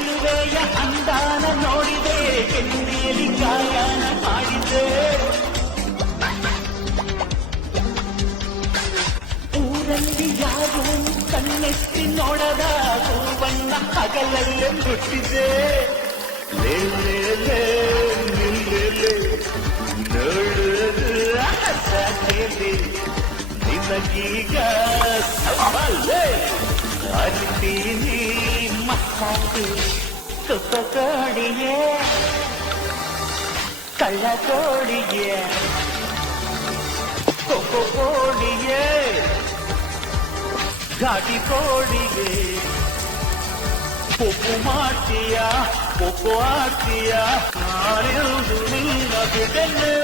ಚೆಲುವೆಯ ಅಂದಾನ ನೋಡಿದೆ ಕೆನ್ನೆಯಲ್ಲಿ ಗಾಯನ ಮಾಡಿದೆ ಊರಲ್ಲಿ ಯಾರು ಕಣ್ಣೆತ್ತಿ ನೋಡದ ಹೂವನ್ನ ಹಗಲಲ್ಲೇ ಮುಟ್ಟಿದೆ ನಿಮಗೀಗ ಸವಾಲೆ ಅರಿತೀನಿ ಮಕ್ಕಳು ತುಪ್ಪಕೋಡಿಯೇ ಕಳ್ಳಕೋಡಿಯೇ ಕೊಕ್ಕೋ ಕೋಡಿಯೇ ಘಾಟಿ ಕೋಡಿಯೇ ಕೊಪ್ಪು ಮಾಡ್ತೀಯ ಕೊಪ್ಪು ಆಡ್ತೀಯ ನಾನೆಂದು ನಿನ್ನ ಬಿಡಲೇ